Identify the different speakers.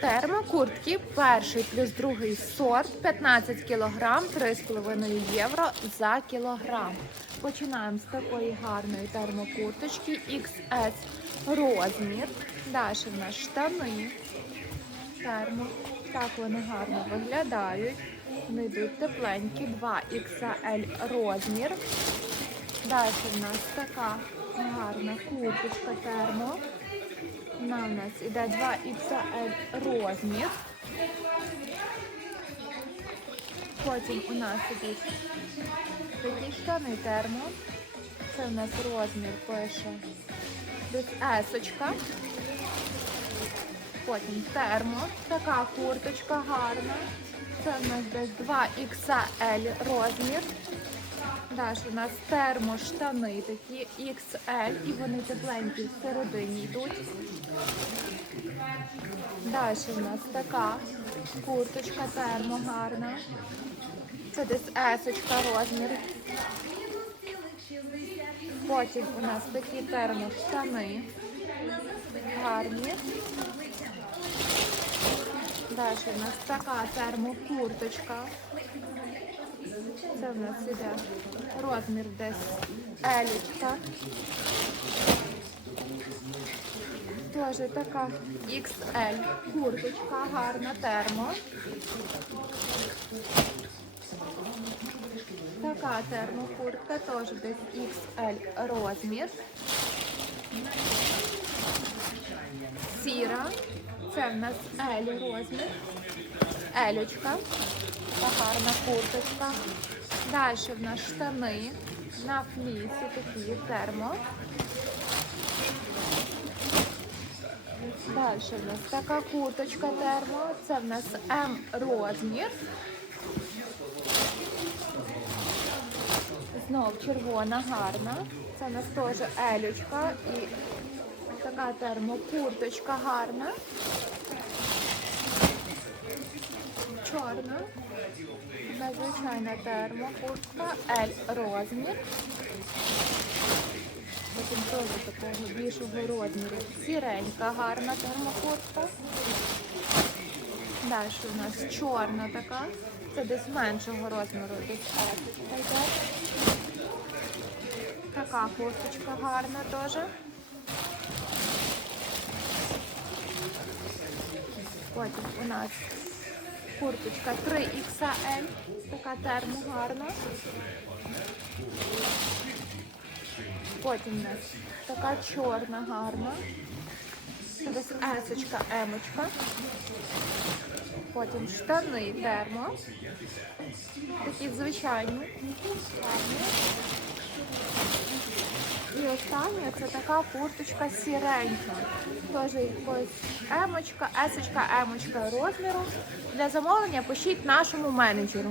Speaker 1: Термокуртки, перший плюс другий сорт, 15 кг, 3,5 євро за кілограм. Починаємо з такої гарної термокурточки XS розмір. Далі в нас штани. Термо. Так вони гарно виглядають. Вони йдуть тепленькі, 2 XL розмір. Далі в нас така гарна курточка термо. У нас іде 2 XL розмір. Потім у нас ідуть такі штани термо. Це у нас розмір пише десь есочка. Потім термо. Така курточка гарна. Це у нас десь 2 XL розмір. Далі у нас термоштани такі XL і вони тепленькі всередині йдуть. Далі у нас така курточка термо гарна. Це десь есочка розмір. Потім у нас такі термоштани гарні. Далі у нас така термокурточка. Це в нас іде розмір десь елічка. Теж така XL курточка, гарна термо. Така термокуртка, теж десь XL розмір. Сіра. Це в нас L розмір. Елючка. Гарна курточка. Далі в нас штани на флісі, такі термо. Далі в нас така курточка термо. Це в нас М розмір. Знов червона, гарна. Це у нас теж елючка і така термокурточка гарна. Чорна. Незвичайна термокуртка L розмір. Потім теж такого більшого розміру. Сіренька гарна термокуртка. Далі у нас чорна така. Це десь меншого розміру, десь. Така курточка гарна теж. Потім у нас курточка 3XL, така термо гарна. Потім у нас така чорна гарна. Десь есочка, емочка. Потім штани термо. Такі звичайні. Остання це така курточка сіренька. Теж якось емочка, есочка, емочка розміру. Для замовлення пишіть нашому менеджеру.